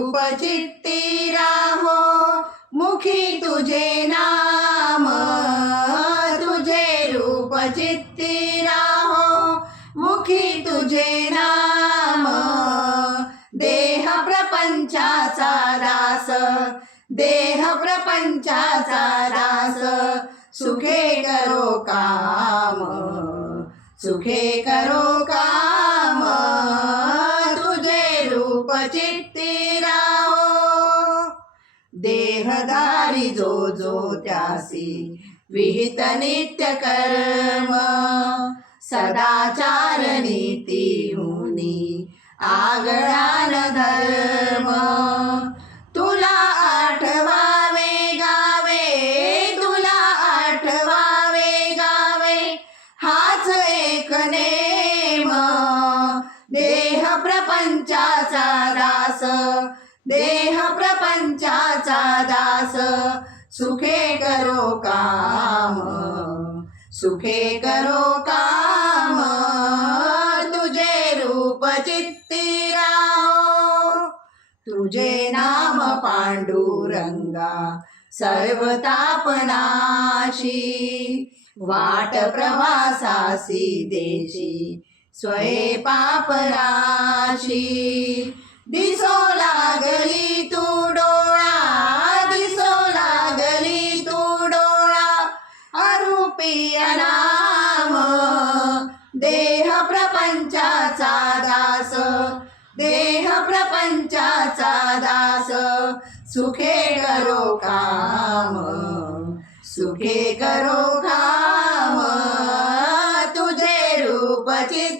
रूप चित्ती राहो मुखी तुझे नाम, तुझे रूप चित्ती राहो मुखी तुझे नाम। देह प्रपंचाचा दास, देह प्रपंचाचा दास, सुखे करो काम, सुखे करो काम। तुझे रूप चित्ती राहो देहधारी जो जो त्यासी विहित नित्य कर्म, सदाचार नीती हुनी आगळान धर्म। तुला आठवावे गावे, तुला आठवावे गावे हाच एक नेम। देह प्रपंचाचा दास, देह प्रपंचाचा दास, सुखे करो काम, सुखे करो काम। तुझे रूप चित्ती राहो, तुझे नाम पांडुरंगा सर्व तापनाशी। वाट प्रवासासी देशी स्वये पापनाशी। दिसो लागली तू डोळा, दिसो लागली तू डोळा, अरूपी नाम। देह प्रपंचाचा दास, देह प्रपंचाचा दास, सुखे करो काम, सुखे करो काम। तुझे रूप चित्ती